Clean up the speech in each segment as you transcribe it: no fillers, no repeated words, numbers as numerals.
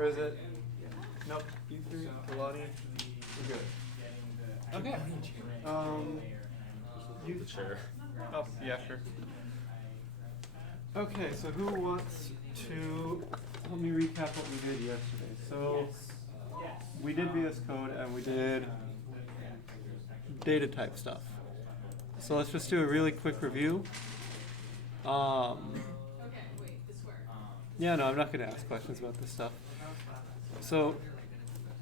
Or is it? Nope. U3, Kalani. We're good. Okay. You chair. Oh, yeah, sure. Okay, so who wants to help me recap what we did yesterday? So we did VS Code and we did data type stuff. So let's just do a really quick review. Yeah, no, I'm not going to ask questions about this stuff. So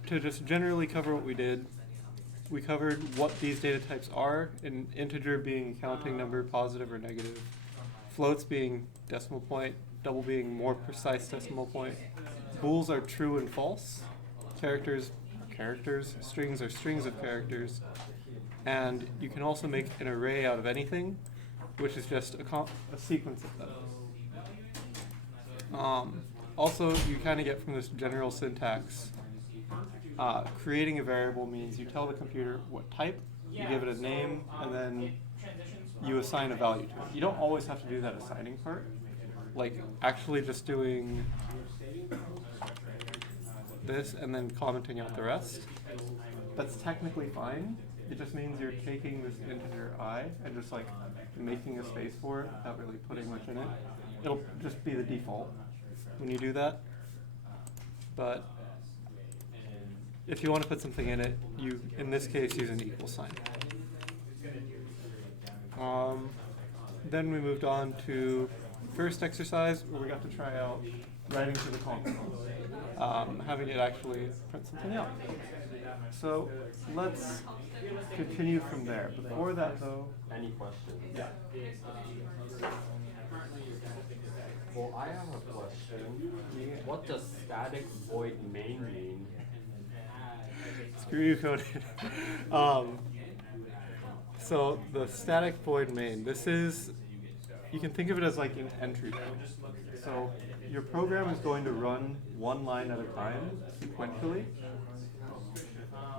to just generally cover what we did, we covered what these data types are, an integer being a counting number, positive or negative, floats being decimal point, double being more precise decimal point, bools are true and false, characters are characters, strings are strings of characters, and you can also make an array out of anything, which is just a sequence of them. Also, you kind of get from this general syntax, creating a variable means you tell the computer what type, you give it a name, and then you assign a value to it. You don't always have to do that assigning part. Like actually just doing this and then commenting out the rest. That's technically fine. It just means you're taking this integer I and just like making a space for it without really putting much in it. It'll just be the default when you do that. But if you want to put something in it, you, in this case, use an equal sign. Then we moved on to first exercise where we got to try out writing to the console, having it actually print something out. So let's continue from there. Before that, though, Any questions? yeah. Well, I have a question. What does static void main mean? Screw you, Conan. So the static void main, this is, you can think of it as like an entry point. So your program is going to run one line at a time sequentially.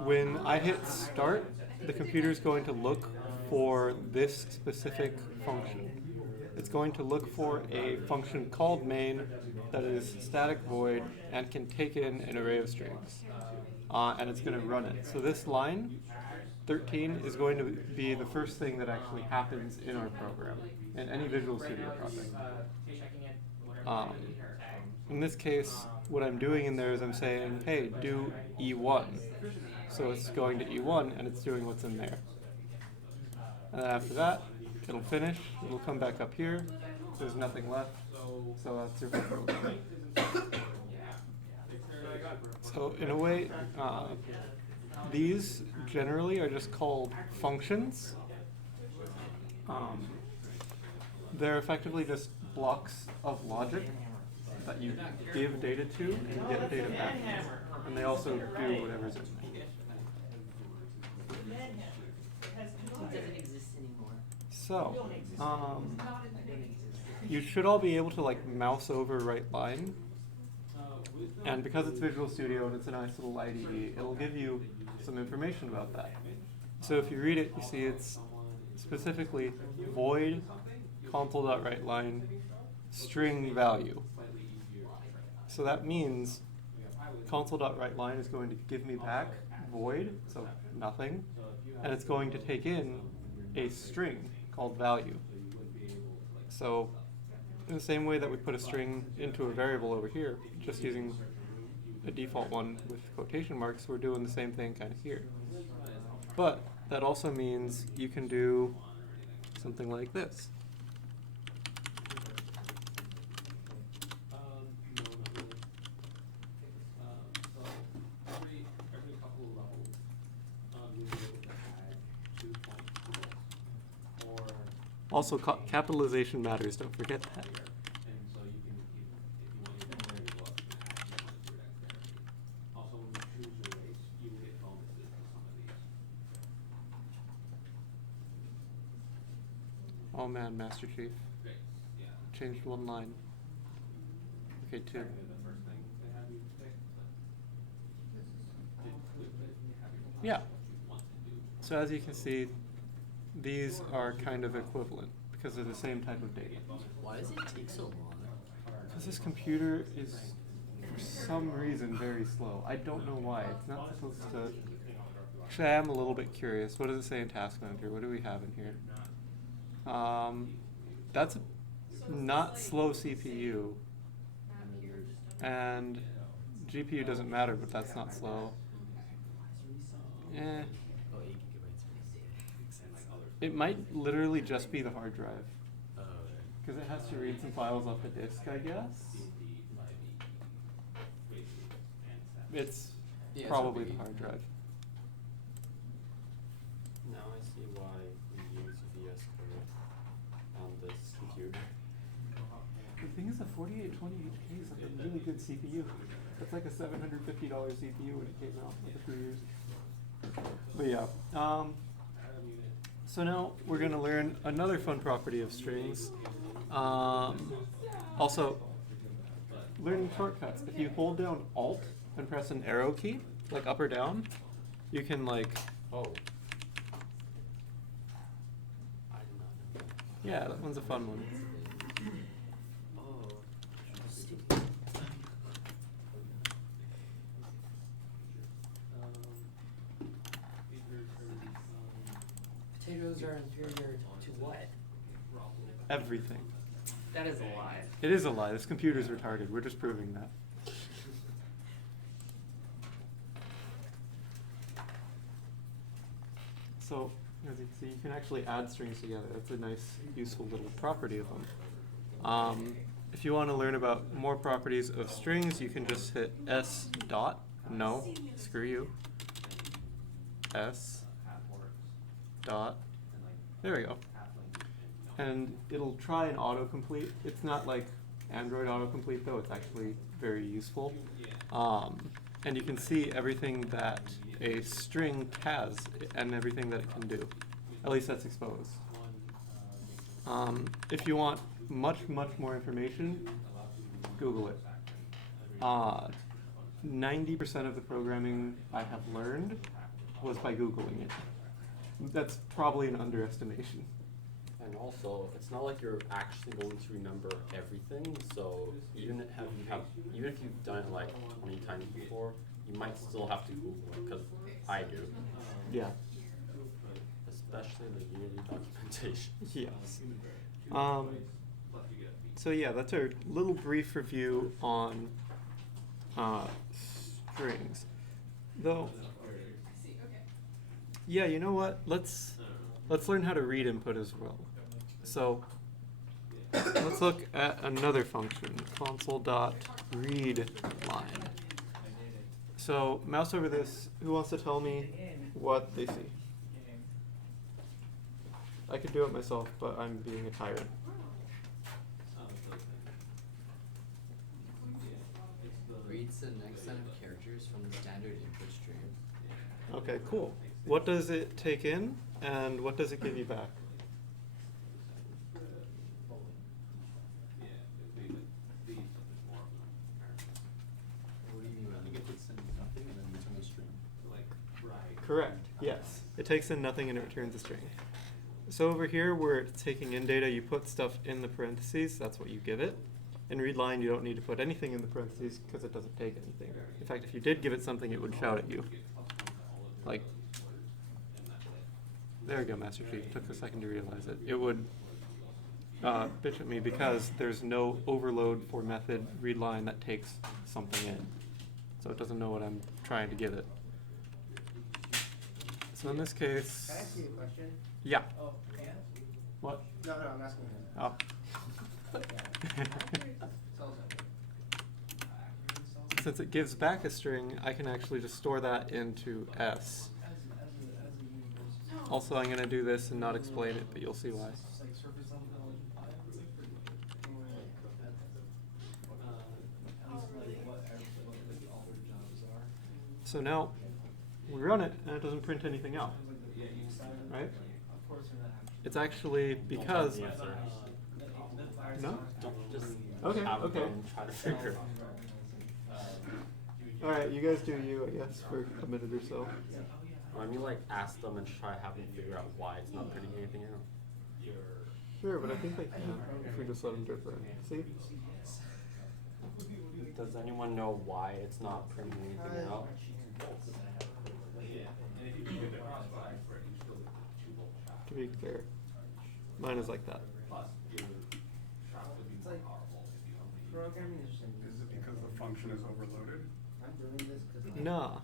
When I hit start, the computer is going to look for this specific function. It's going to look for a function called main that is static void and can take in an array of strings. And it's going to run it. So this line, 13, is going to be the first thing that actually happens in our program, in any Visual Studio project. In this case, what I'm doing in there is I'm saying, hey, do E1. So it's going to E1 and it's doing what's in there. And then after that, it'll finish, it'll come back up here, there's nothing left, so that's your whole program. So in a way, these generally are just called functions. They're effectively just blocks of logic that you give data to and get data back. And they also do whatever's in there. It doesn't exist anymore. So, you should all be able to like mouse over right line. And because it's Visual Studio and it's a nice little IDE, it'll give you some information about that. So if you read it, you see it's specifically void console.writeLine string value. So that means console.writeLine is going to give me back void, so nothing, and it's going to take in a string called value. So in the same way that we put a string into a variable over here, just using a default one with quotation marks, we're doing the same thing kind of here. But that also means you can do something like this. Also, capitalization matters, don't forget that. Oh man, Master Chief. Changed one line. Okay, two. Yeah. So as you can see, these are kind of equivalent because they're the same type of data. Why does it take so long? Because this computer is, for some reason very slow. I don't know why. It's not supposed to. Actually, I am a little bit curious. What does it say in Task Manager? What do we have in here? That's not slow CPU. And GPU doesn't matter, but that's not slow. Eh. It might literally just be the hard drive. Because it has to read some files off the disk, I guess. It's probably the hard drive. Now I see why we use VS Code on this computer. The thing is, the 4820 is like a really good CPU. It's like a $750 CPU when it came out like a few years. But yeah. So now we're going to learn another fun property of strings. Also, learning shortcuts. If you hold down Alt and press an arrow key, like up or down, you can like. Oh. I did not know that. Yeah, that one's a fun one. Oh. Potatoes are inferior to what? Everything. That is a lie. It is a lie. This computer's retarded. We're just proving that. So, as you can see, you can actually add strings together. That's a nice, useful little property of them. If you want to learn about more properties of strings, you can just hit S dot. No, screw you. S dot. There we go. And it'll try an autocomplete. It's not like Android autocomplete though. It's actually very useful. And you can see everything that a string has and everything that it can do. At least that's exposed. If you want much more information, Google it. 90% of the programming I have learned was by Googling it. That's probably an underestimation. And also, it's not like you're actually going to remember everything. So even if you've done it like 20 times before, you might still have to Google it, because I do. Yeah. Especially the Unity documentation. Yes. So yeah, that's our little brief review on strings. Though, yeah, you know what? Let's learn how to read input as well. So let's look at another function, console.readLine. So mouse over this. Who wants to tell me what they see? I could do it myself, but I'm being a tyrant. Reads the next set of characters from the standard input stream. Okay, cool. What does it take in, and what does it give you back? What do you mean? I think it takes in nothing and then returns a string. Correct, yes. It takes in nothing and it returns a string. So over here, where it's taking in data, you put stuff in the parentheses. That's what you give it. In readline, you don't need to put anything in the parentheses because it doesn't take anything. In fact, if you did give it something, it would shout at you. Like, there we go, Master Chief. It took a second to realize it. It would bitch at me because there's no overload for method readline that takes something in. So it doesn't know what I'm trying to give it. So in this case... Can I ask you a question? Yeah. Oh, can? What? No, I'm asking you. Oh. Since it gives back a string, I can actually just store that into S. Also, I'm going to do this and not explain it, but you'll see why. So now, we run it, and it doesn't print anything out. Right? It's actually because... No? Don't just Okay, have okay. them try to figure it out. Alright, you guys do you, I guess, for a minute or so. I mean, like, ask them and try to have them figure out why it's not printing anything out. Sure, but I think they can if we just let them do it. See? Does anyone know why it's not printing anything out? To be fair, mine is like that. It's like programming is just Is it because the function is overloaded? I'm doing this because Nah.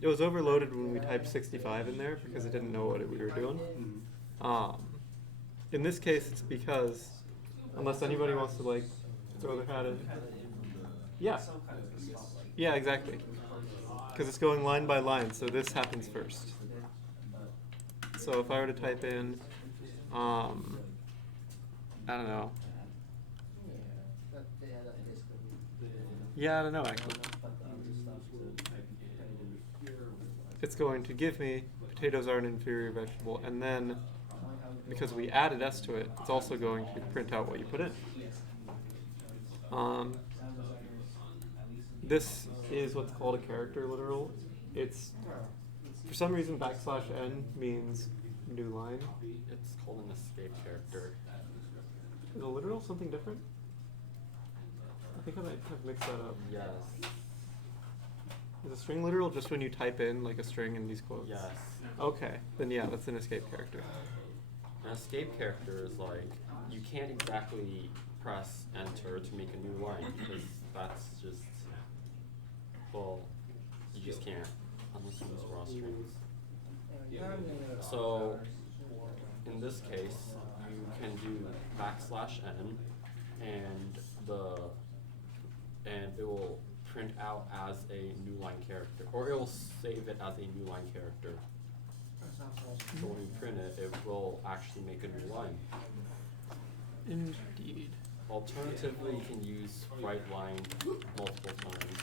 It was overloaded when we typed 65 in there because it didn't know what we were doing. In this case, it's because, unless anybody wants to like throw their hat in. Yeah. Yeah, exactly. Because it's going line by line, so this happens first. So if I were to type in, I don't know. Yeah, I don't know actually. It's going to give me potatoes are an inferior vegetable, and then because we added s to it, it's also going to print out what you put in. This is what's called a character literal. It's, for some reason, \n means new line. It's called an escape character. Is a literal something different? I think I might have mixed that up. Yes. Is a string literal just when you type in like a string in these quotes? Yes. Okay, then yeah, that's an escape character. An escape character is like, you can't exactly press enter to make a new line because that's just, well, you just can't unless you use raw strings. So in this case, you can do \n and it will print out as a new line character, or it will save it as a new line character. So when you print it, it will actually make a new line. Indeed. Alternatively, you can use write line multiple times.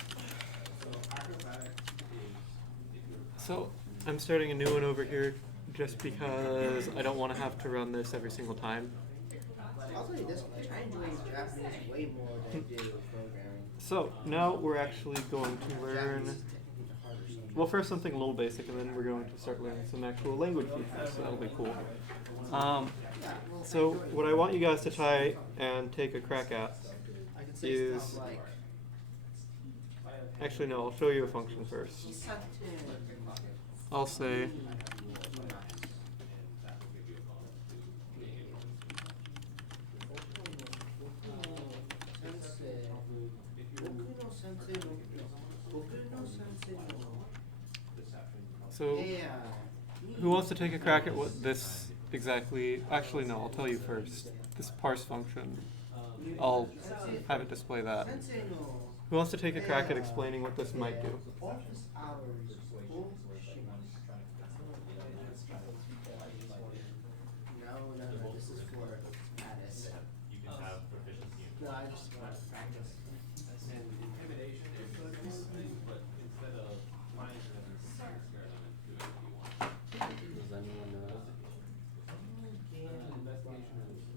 So I'm starting a new one over here just because I don't want to have to run this every single time. I'll tell you this much, I enjoy Japanese way more than I do programming. So now we're actually going to learn, Japanese is technically harder subject. well, first something a little basic, and then we're going to start learning some actual language features, so that'll be cool. So what I want you guys to try and take a crack at I can say is, stuff like actually no, I'll show you a function first. I'll say, so who wants to take a crack at what this exactly, actually no, I'll tell you first. This parse function, I'll have it display that. Who wants to take a crack at explaining what this might do? office hours. No, this is for Addis. You can have proficiency in No, I just want to practice. and intimidation is a cool thing, but instead of finding them and scare them and do it if you want. Does anyone know?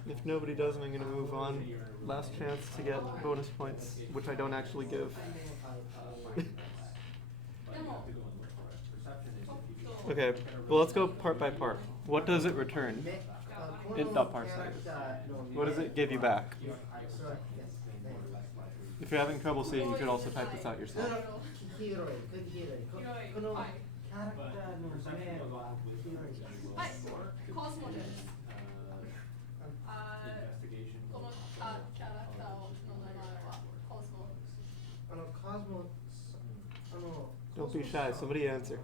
If nobody does, then I'm going to move on. Last chance to get bonus points, which I don't actually give. Okay, well let's go part by part. What does it return? Int.parse. What does it give you back? If you're having trouble seeing, you could also type this out yourself. Don't be shy, somebody answer.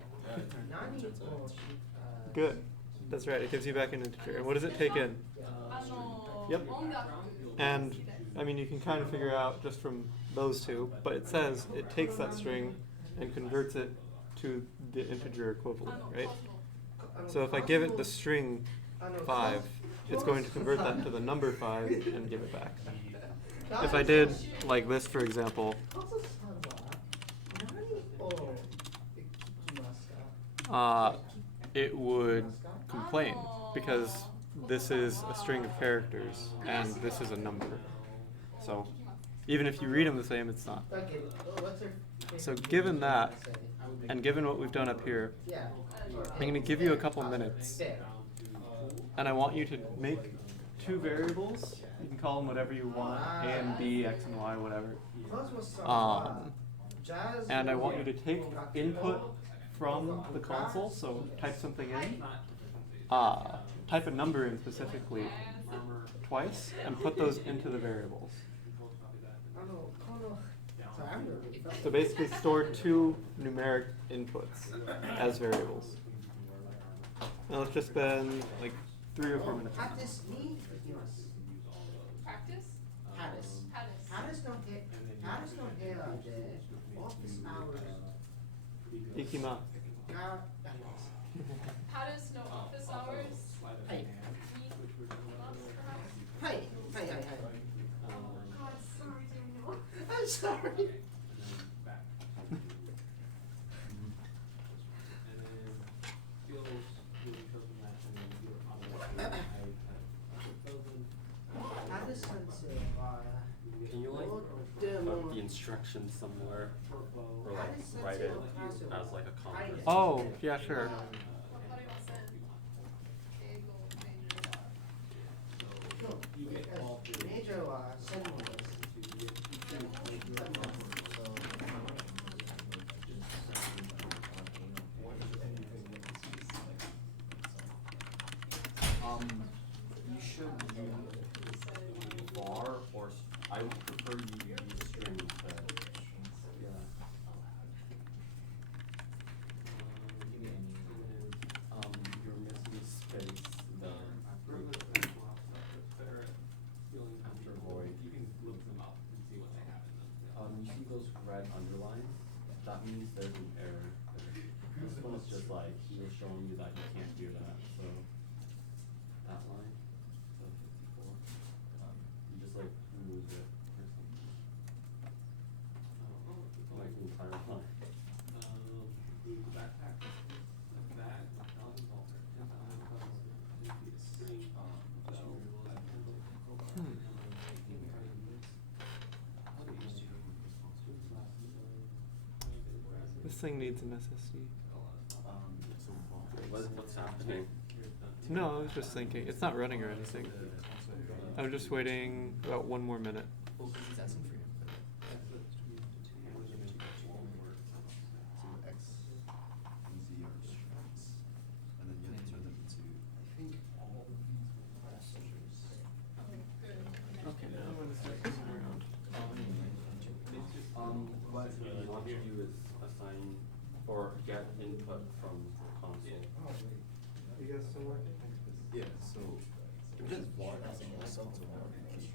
Good. That's right, it gives you back an integer. And what does it take in? Yep. And, I mean, you can kind of figure out just from those two, but it says it takes that string and converts it to the integer equivalent, right? So if I give it the string 5, it's going to convert that to the number 5 and give it back. If I did like this, for example, it would complain because this is a string of characters and this is a number. So even if you read them the same, it's not. So given that, and given what we've done up here, I'm going to give you a couple minutes, and I want you to make two variables You can call them whatever you want, A and B, X and Y, whatever. Cosmos some jazz. And I want you to take input from the console, so type something in, type a number in specifically twice, and put those into the variables. So basically store 2 numeric inputs as variables. Now let's just spend like 3 or 4 minutes. Practice. Paris don't get the office hours. Ikima. Paris no office hours. Hey. Hey. Oh God, sorry, Daniel. I'm sorry. Can you like put the instructions somewhere, or like write it as like a comment? Oh, yeah, sure. Major You should use var or I would prefer you use string instead. You're missing space there. After void. You can look them up and see what they have in them. You see those red underlines? That means there's an error there. This one is just like, he was showing you that you can't do that, so that line, so 54, you just like remove it or something. Like the entire line. Backpack, bag, $1,000, This thing needs an SSD. What's happening? No, I was just thinking. It's not running or anything. I was just waiting about 1 more minute. Well, because it's asking for your input. So X and Z are strings, and then you have to turn them into, I think, all of these messages. Okay, now I'm gonna start moving around. What you want to do is assign or get input from the console. You guys still working? Yeah, so just var asking yourself to var key.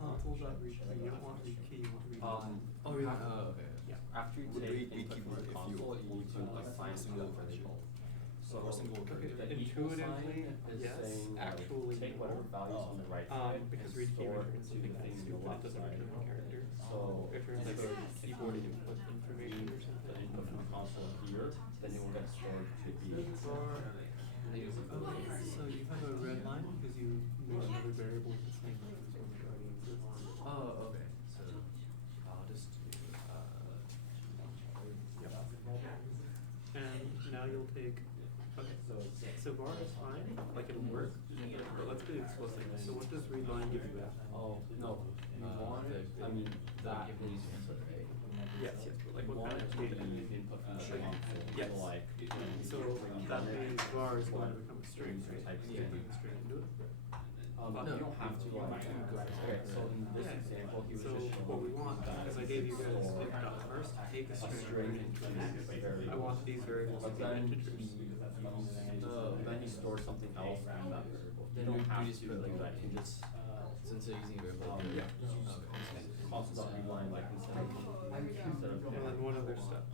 Console.read key. You don't want read key, you want read line. Oh, really? Oh, okay. Yeah. After you Would take read input key from the if you console, you need to assign single a variable. So or single Okay, the intuitively, equal sign is yes, saying like, actually take whatever no. values on the right side Because and read key store returns to something the thing stupid, on it the doesn't left return side. a character. So It returns like a keyboard input information or the something. input from the console here, then it will get stored to the So you have a red line because you made another variable in the same way as one that already exists. Oh, okay. So I'll just do And now you'll take, okay, so var is fine, like it'll work, but let's be explicit. So what does read line give you back? Oh, no, you want it, I mean, that is, Yes, but like you what want kind it of to be data? input from the console, Yes. so like. So that means var is going to become a string, right? Type You string. can put a string into it. You don't have to, okay, so in this Yeah. example, he was So just showing what we want, that because I gave you guys store int dot first, take a a string string and into turn it a into variable. I want these variables to But be then integers. then he stores something else in that variable. You don't have to do that, you can just, since they're using a variable. yeah, Okay. console.readline, like instead of. And then one other step.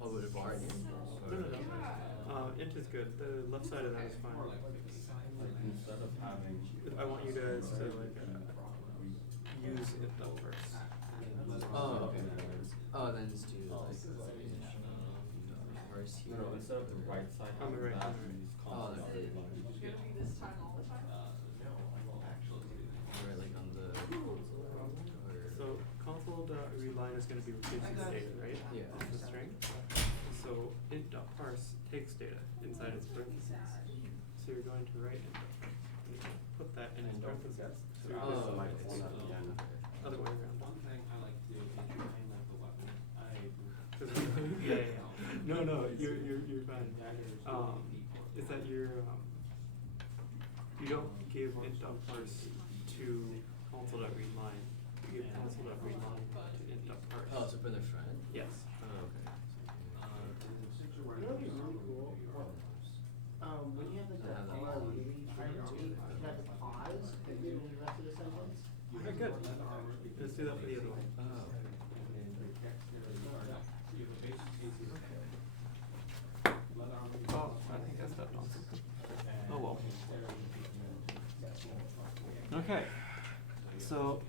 Oh, but a var again? No. Int is good. The left side of that is fine. Like instead of having. I want you guys to like use it though first. Oh, okay. Oh, then just do like parse here. No, instead of the right side. On the right, that, on the right. use Oh, that's Is it console.readline. gonna be this time all the time? Or like on the console or So console.readline is going to be replacing the data, right? Yeah. Of the string. So int.parse takes data inside its parentheses. So you're going to write int.parse. And you're going to put that in its And don't parentheses. forget So Oh, this is my okay. one at the end. Other way around. One thing I like to do is train up the weapon. No, you're fine. Is that you don't give int.parse to console.readline. You give console.readline to int.parse. Oh, so for the front? Yes. Oh, okay. You know what'd be really cool? When you have like the pause, you can have the pause and then the rest of the sentence. Okay, good. Let's do that for the other one. Oh. Oh, I think I stepped on something. Oh well. Okay. So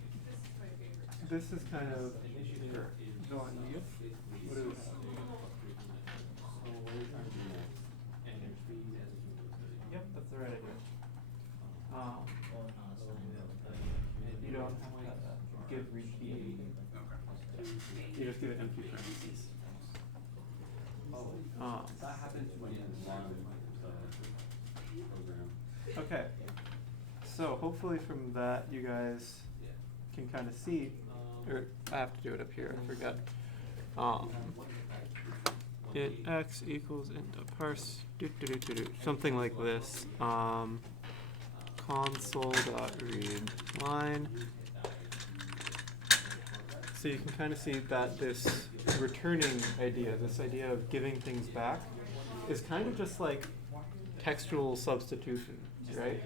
this is kind of sure. Go on, you. What is Yep, that's the right idea. You don't have to give read key anything. You just give it empty parentheses. That happens when you run the program. Okay. So hopefully from that you guys can kind of see, or I have to do it up here, I forgot. Int x equals int parse, something like this. Console.read line. So you can kind of see that this returning idea, this idea of giving things back, is kind of just like textual substitution, right?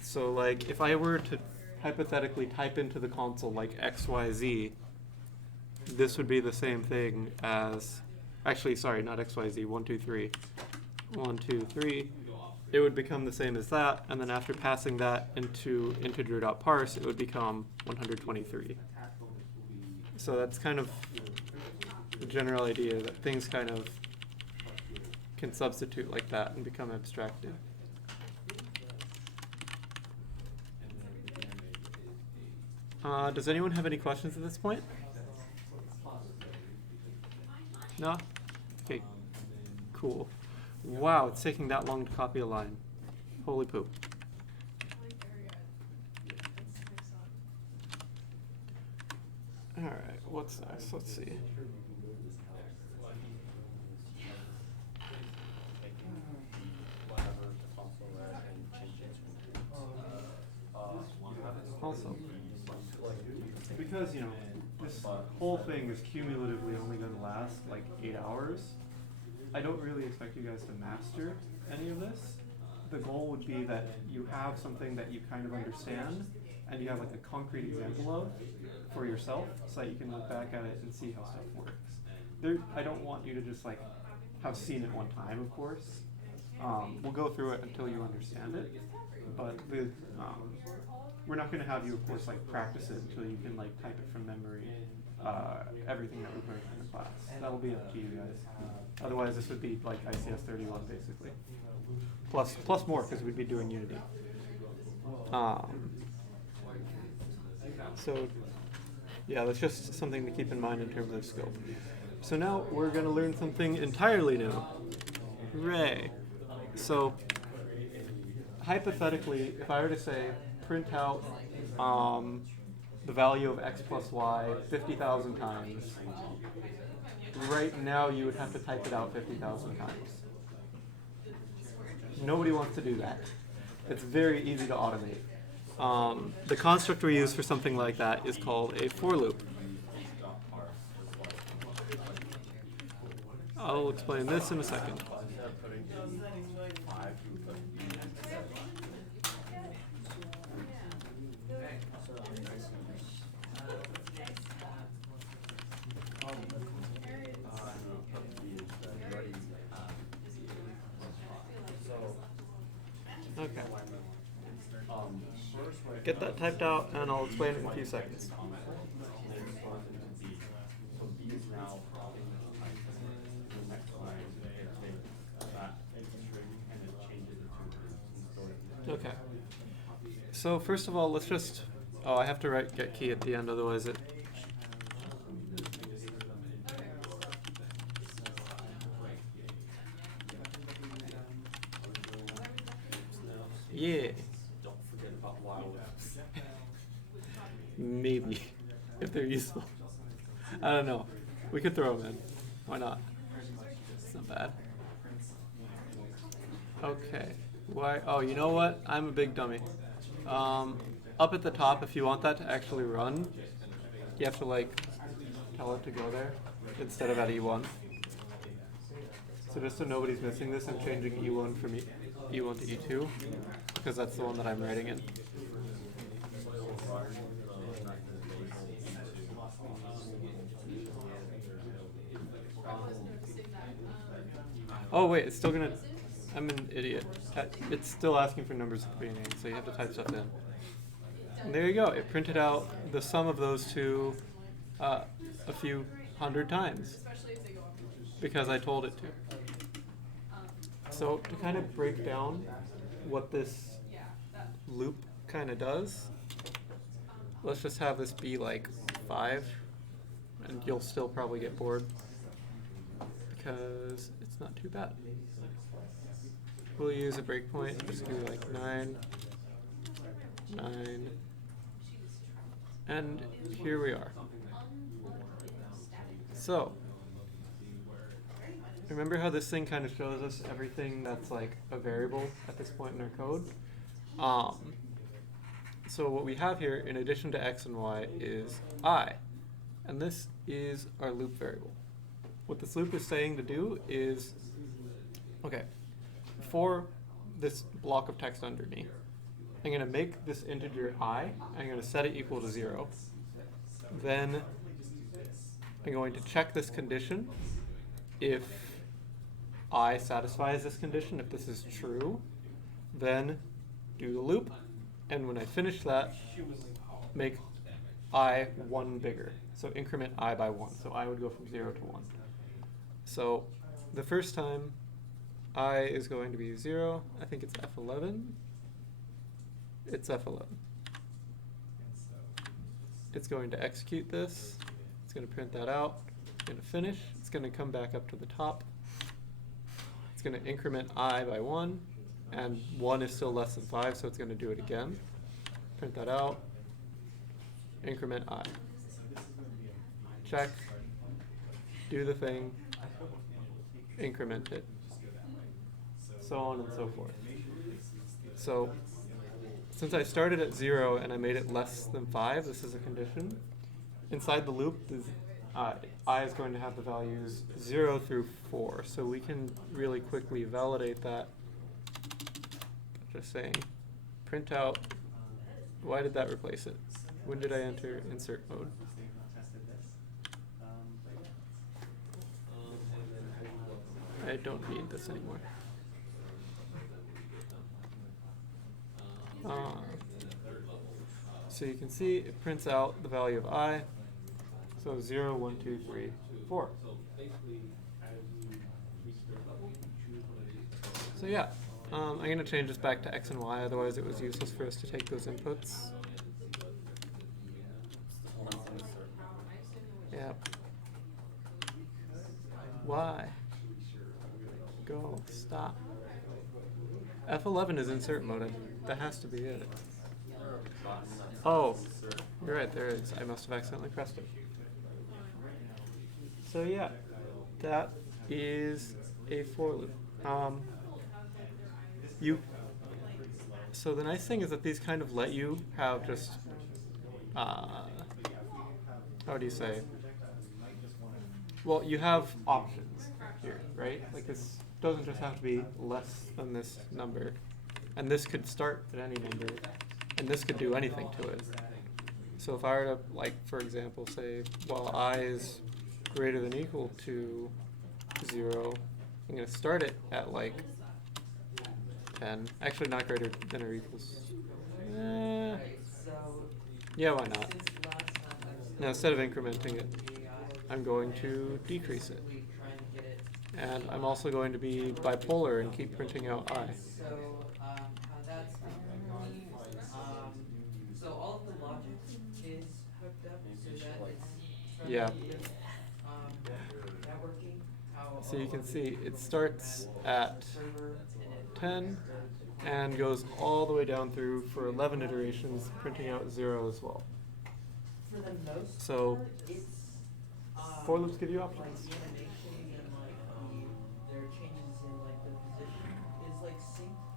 So like if I were to hypothetically type into the console like XYZ, this would be the same thing as, actually sorry, not XYZ, 1, 2, 3. 1, 2, 3. It would become the same as that, and then after passing that into integer.parse, it would become 123. So that's kind of the general idea, that things kind of can substitute like that and become abstracted. Does anyone have any questions at this point? No? Okay, cool. Wow, it's taking that long to copy a line. Holy poop. Alright, what's next? Let's see. Also, because, you know, this whole thing is cumulatively only going to last like 8 hours, I don't really expect you guys to master any of this. The goal would be that you have something that you kind of understand and you have like a concrete example of for yourself so that you can look back at it and see how stuff works. I don't want you to just like have seen it one time, of course. We'll go through it until you understand it, but we're not going to have you, of course, like practice it until you can like type it from memory, everything that we've learned in the class. That'll be up to you guys. Otherwise, this would be like ICS 31 basically, plus more because we'd be doing Unity. So yeah, that's just something to keep in mind in terms of scope. So now we're going to learn something entirely new. Hooray! So hypothetically, if I were to say print out the value of x plus y 50,000 times, right now you would have to type it out 50,000 times. Nobody wants to do that. It's very easy to automate. The construct we use for something like that is called a for loop. I'll explain this in a second. Okay. Get that typed out and I'll explain it in a few seconds. Okay. So first of all, let's just, I have to write get key at the end, otherwise it. Yeah. Don't forget about while loops. Maybe, if they're useful. I don't know. We could throw them in. Why not? It's not bad. Okay. Why? Oh, you know what? I'm a big dummy. Up at the top, if you want that to actually run, you have to like tell it to go there instead of at E1. So just so nobody's missing this, I'm changing E1 from E1 to E2 because that's the one that I'm writing in. Oh wait, it's still gonna. I'm an idiot. It's still asking for numbers at the beginning, so you have to type stuff in. And there you go. It printed out the sum of those two a few hundred times because I told it to. So to kind of break down what this loop kind of does, let's just have this be like 5, and you'll still probably get bored because it's not too bad. We'll use a breakpoint, just do like 9, 9, and here we are. So, remember how this thing kind of shows us everything that's like a variable at this point in our code? So what we have here, in addition to x and y, is I, and this is our loop variable. What this loop is saying to do is, okay, for this block of text underneath, I'm going to make this integer I, I'm going to set it equal to 0. Then I'm going to check this condition. If I satisfies this condition, if this is true, then do the loop. And when I finish that, make I 1 bigger. So increment I by 1. So I would go from 0 to 1. So the first time, I is going to be 0. I think it's F11. It's F11. It's going to execute this. It's going to print that out. It's going to finish. It's going to come back up to the top. It's going to increment I by 1. And 1 is still less than 5, so it's going to do it again. Print that out. Increment I. Check. Do the thing. Increment it. So on and so forth. So since I started at 0 and I made it less than 5, this is a condition. Inside the loop, this, I is going to have the values 0 through 4. So we can really quickly validate that. Just saying, print out, why did that replace it? When did I enter insert mode? I don't need this anymore. So you can see it prints out the value of I. So 0, 1, 2, 3, 4. So yeah, I'm going to change this back to x and y, otherwise it was useless for us to take those inputs. Yep. Y. Go. Stop. F11 is insert mode. That has to be it. Oh, you're right, there is. I must have accidentally pressed it. So yeah, that is a for loop. So the nice thing is that these kind of let you have just, how do you say? Well, you have options here, right? Like this doesn't just have to be less than this number. And this could start at any number, and this could do anything to it. So if I were to, like, for example, say, well, I is greater than or equal to 0, I'm going to start it at, like, 10. Actually, not greater than or equals. Yeah, why not? Now, instead of incrementing it, I'm going to decrease it. And I'm also going to be bipolar and keep printing out I. So all of the logic is hooked up so that it's Yeah. networking. So you can see it starts at 10 and goes all the way down through for 11 iterations, printing out 0 as well. for the most So, part, it's, for loops give you like options. the animations and like their changes in like the position is like synced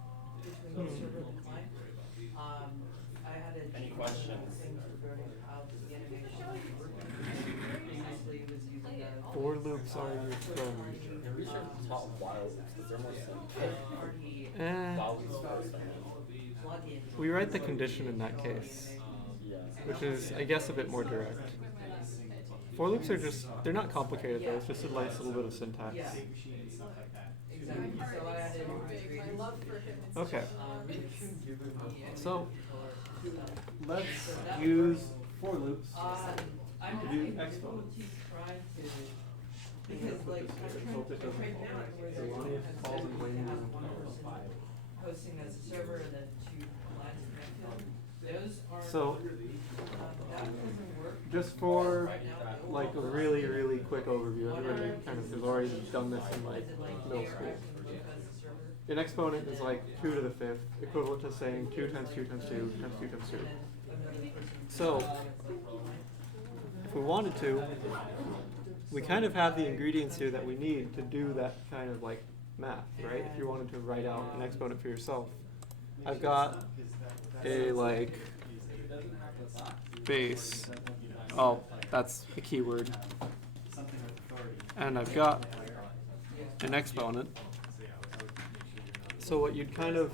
between the server and the client. I had a Any change questions? things regarding how the animation was working. Previously it was using a For loops are your friend. The research taught while loops because they're more simple. third-party While loops first, I mean. plugin. We write the condition in that case, Yeah. which is, I guess, a bit more direct. For loops are just, they're not complicated though, it's just a nice little bit of syntax. Yeah. Exactly. So I added My love for him is Okay. So Let's use for loops. I'm to having do exponents. difficulty trying to, because like I tried now where there's one has one person hosting as a server and then two clients connected. Those are So, that doesn't work. just for like a really, really quick overview, everybody kind of has already done this in like Is it like middle they're school. acting both as a server? An exponent is like 2 to the 5th, equivalent to saying 2 times 2 times 2 times 2 times 2. And then another person. So, if we wanted to, we kind of have the ingredients here that we need to do that kind of like math, right? If you wanted to write out an exponent for yourself. I've got a like base, oh, that's a keyword. And I've got an exponent. So what you'd kind of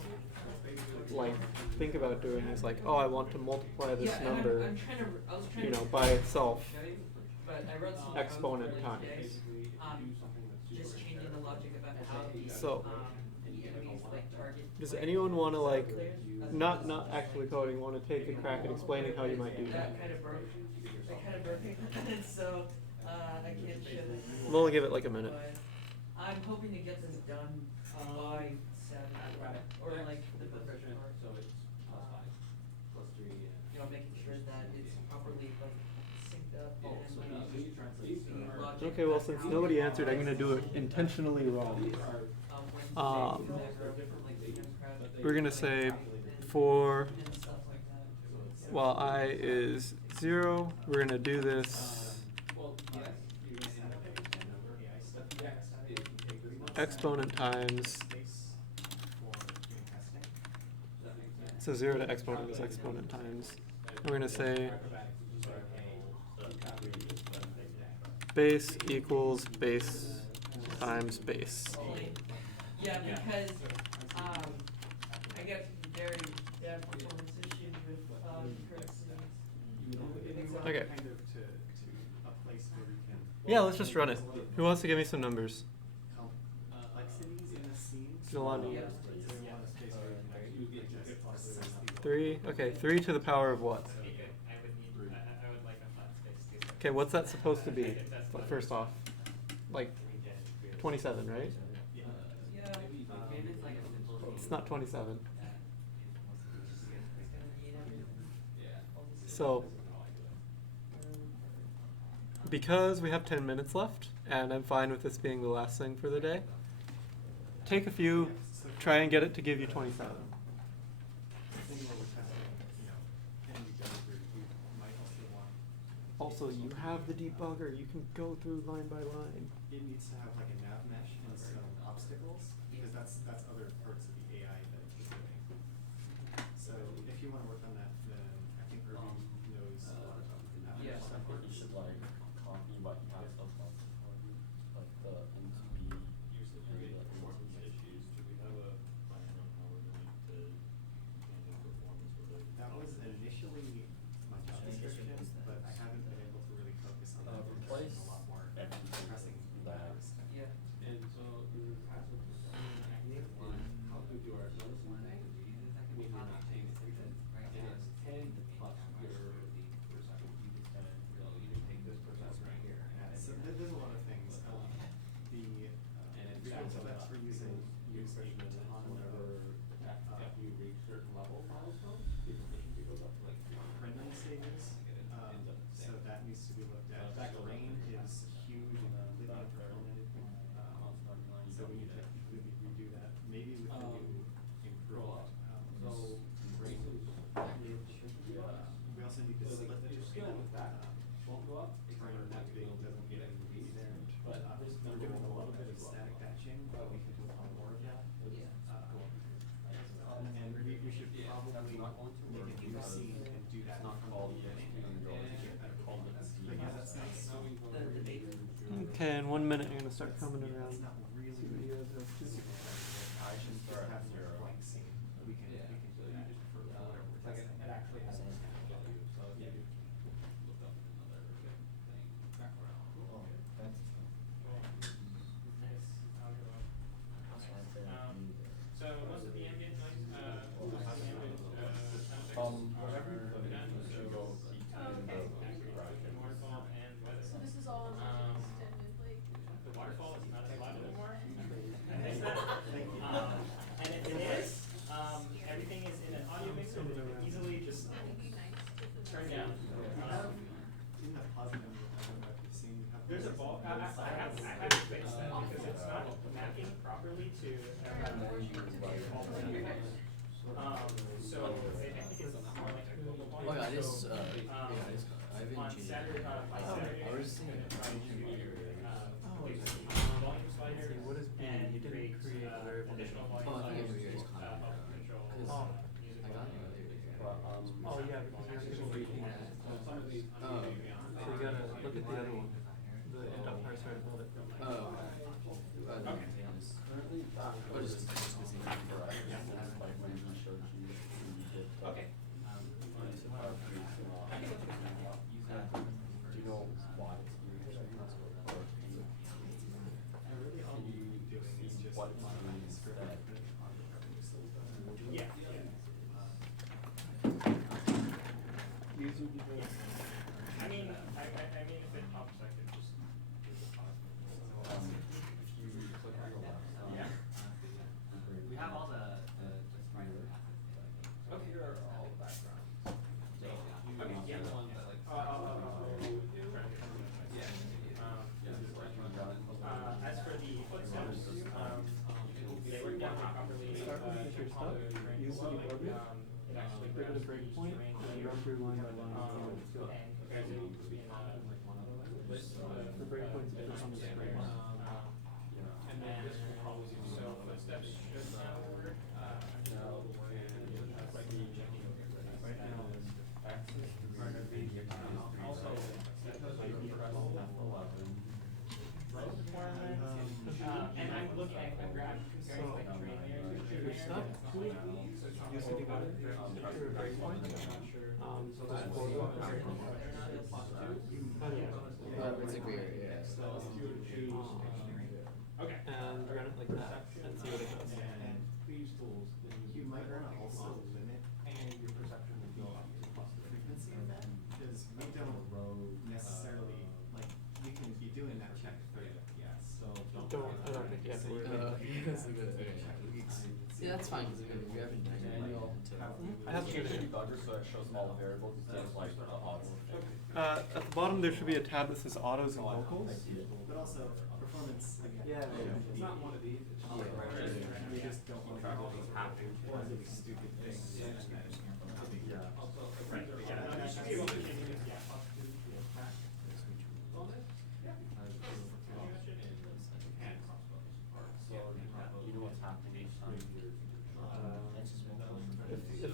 like think about doing is like, oh, I want to multiply this Yeah, and number, I'm trying to, I was trying you to. know, by itself, But I wrote some exponent code times. today, just changing the logic about how the, So, the enemies like target. does anyone want to like, not actually coding, want to take a crack at explaining how you might do that? That kind of broke, and so, I can't show this. We'll only give it like a minute. But I'm hoping to get this done by 7, or like the perfect part. So it's plus 3 and. You know, making sure that it's properly like synced up Oh, and so like you translate the logic. Okay, well, since nobody answered, I'm going to do it intentionally wrong. We're going to say for, while I is 0, we're going to do this Well, yes, you're gonna end up with a number, but the x is you take this one. exponent times, so 0 to exponent is exponent times. And we're going to say base equals base times base. Yeah, because I get very bad performance issues with currency. Okay. Kind of to a place where we can. Yeah, let's just run it. Who wants to give me some numbers? Complexities in a scene. Jelani. You want a space where you can just process 3, okay, 3 to the power of what? Okay, what's that supposed to be, first off? Like 27, right? It's not 27. So, because we have 10 minutes left, and I'm fine with this being the last thing for the day, take a few, try and get it to give you 27. Also, you have the debugger. You can go through line by line. It needs to have like a nav mesh and some obstacles, because that's other parts of the AI that it's doing. So if you want to work on that, then I think Irvine knows a lot about that. Yeah. I think you should like copy what you have so far, like the MTB. You're getting performance issues, do we have a plan on how we're going to handle performance related? That was initially my job description, but I haven't been able to really focus on that because Replace there's a lot more everything pressing that. matters. Yeah. And so in the past, with this, how do we do our notice and language? We need to maintain it. And it's 10 plus your per second. So you can take this per second right here. And add it So here. there's a lot of things. The And it's visual effects we're using use a ton whenever of after you reach certain level milestones, the efficiency goes up to like 3. printing stages. So that needs to be looked at. That grain is huge and completely unprecedented. So we need to completely redo that. Maybe with the new improved. So races. We also need to split the You're still with that. probably That's not going to work make a new because scene and do it's that not from called the beginning to get better quality. But yeah, that's nice. The debate. Okay, in 1 minute, I'm gonna start coming around. It's not really See what you guys have to do. I should just start having a zero. blank scene. We can do that for whatever we're testing. It actually has a value, so if you look up another thing, background. So most of the ambient noise, most of the ambient, sound effects Whatever are you put in, done, you so, should go see Okay. waterfall and weather. So this is all extended, like. The waterfall is not as loud anymore. Thank you. And it is, everything is in an audio mixer that you can easily just That would be nice to the. turn down. In the positive, I don't know if you've seen, we have. There's a bulk, I have to fix that because it's not mapping properly to, so I think it's more like a global point. Oh yeah, it is. So, Yeah, it is. I've been on changing. Saturday, by Saturday, I was seeing it. volume slider See, what is B? and You didn't create a variable. additional Oh, volume I think sliders every year is to kind of help control Oh. music I got volume. it. But, Oh yeah, because you're giving reading. Some of these. Oh. So you gotta look at the other one. The end.parse right above it. Oh. Okay. currently, that What is is this? correct. Like when we showed you, we did the. Okay. Do you know why it's used? Or can you, All can we'll be doing is see just what it's modifying doing the script instead? on the revenue slate. Yeah, User device. I mean, if it helps, I could just do the pause. If you click on the left. Yeah. We have all the Okay. Here are all the backgrounds. So you Okay, yeah. the one that like. Yeah. As for the footsteps, they were done properly. Start with your stuff, use the debugger, It actually give it a grabs breakpoint, the and run through line by line and see what it's doing. and compares it in list of The breakpoints are just on the screen. And then, so footsteps should now work. Right now, access to Also, because I press F11. And I'm looking at the graph comparing like train layers to train Your layers. stuff, use the debugger, enter a breakpoint, just quote it. It's a great area. Okay. And run it like that, and see what it does. And these tools, then You might wanna also limit and your perception will go up to plus the frequency of that, because we don't necessarily, like, we can be doing that check 30 FPS. So I don't think you have to worry about that. That's a good. Yeah, that's fine because we haven't done it until. I have to Change do the it. debugger so it shows all the variables instead of like the auto. At the bottom, there should be a tab that says autos and vocals. But also, performance, again. Yeah. It's not one of these, it's just like right We there. just don't want to Track do what's happening. really stupid things. Yeah. Right, yeah, no, you should be able to change it, yeah. So, you know what's happening each time. If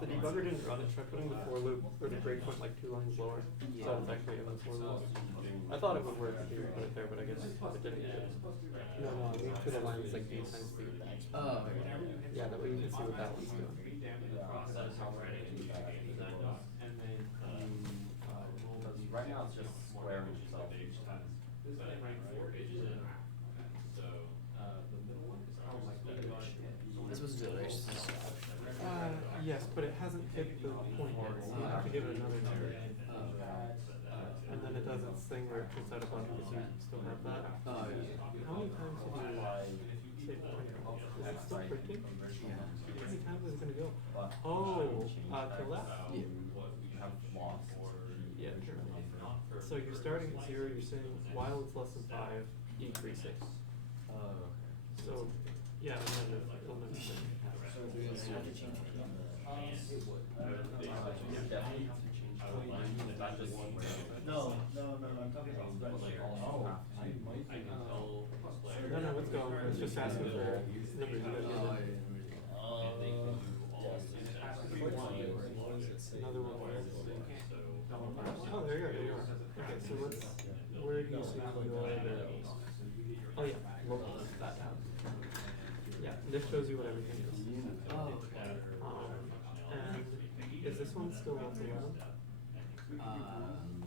the debugger didn't run it, try putting the for loop or the breakpoint like 2 lines lower. So it's actually in the for loop. I thought it would work if you put it there, but I guess it didn't. No, I need to the lines like 8 times speed. Oh. Yeah, that way you can see what that one's doing. Because right now it's just squaring itself each time. This is like 4 pages in. So, the middle one is almost like This was delicious. Yes, but it hasn't hit the point yet, so you have to give it another number. And then it does its thing where it puts out a bunch because you still have that. Oh yeah. How many times did you say point? Is it still printing? How many times is it gonna go? Oh, to left? Yeah. You have lost. Yeah, sure. So you're starting at 0, you're saying while it's less than 5, decrease it. Oh. So, yeah, and then it'll never So we have to change it. Definitely have to change the line. Is that just one way? No, I'm talking about. No, it's going, it's just asking for numbers you gotta Oh, give I it. didn't really. another one is. Oh, there you are. There you are. Okay, so let's. Where do you see your variables? Oh yeah, we'll pull that down. Yeah, this shows you what everything is. Oh, okay. And is this one still left alone?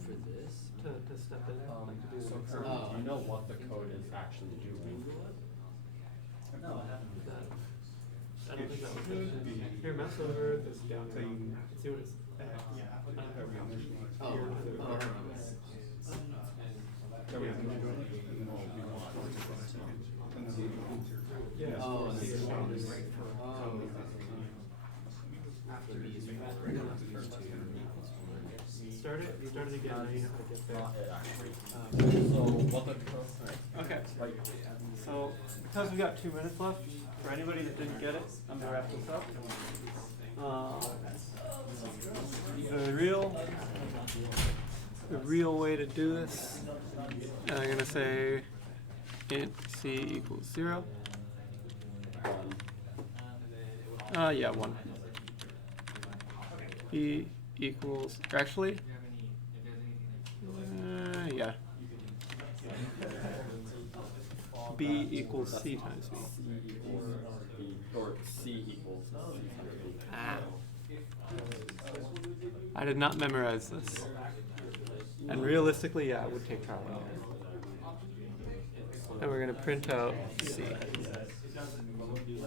For this? To step in, like to do the mixer? Do you know what the code is actually doing? No, I haven't. I don't think that was good. Here, mouse over this down. See what it's. Oh, oh. Yeah. Oh, and see this it. is one is Start it again, now you know how to get there. So what the code? Okay, so because we got 2 minutes left, for anybody that didn't get it, I'm gonna wrap this up. The real way to do this, I'm gonna say int c equals 0. Yeah, 1. B equals, actually, yeah. B equals C times B. Or C equals C times B. Ah. I did not memorize this. And realistically, yeah, it would take trial and error. And we're going to print out C.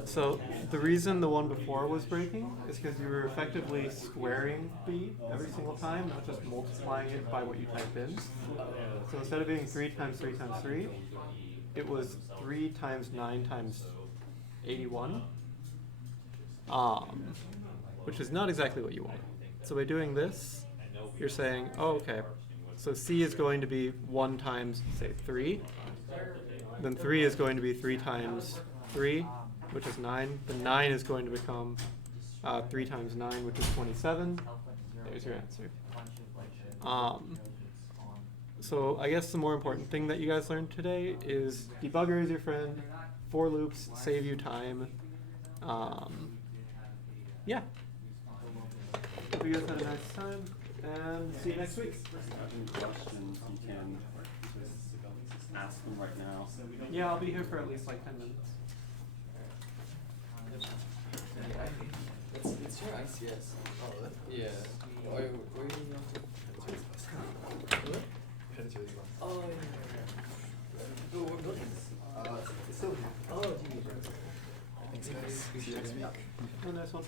So the reason the one before was breaking is because you were effectively squaring B every single time, not just multiplying it by what you typed in. So instead of being 3 times 3 times 3, it was 3 times 9 times 81, which is not exactly what you want. So by doing this, you're saying, oh, okay, so C is going to be 1 times, say, 3. Then 3 is going to be 3 times 3, which is 9. The 9 is going to become 3 times 9, which is 27. There's your answer. So I guess the more important thing that you guys learned today is debugger is your friend. For loops save you time. Yeah. Hope you guys had a nice time, and see you next week. If you have any questions, you can just ask them right now. Yeah, I'll be here for at least like 10 minutes. It's your ICS. Oh, yeah. Where are you going to? Oh, yeah. Oh, we're building this. It's still here. Oh, geez. Thanks, guys. See you next week. Oh, nice one.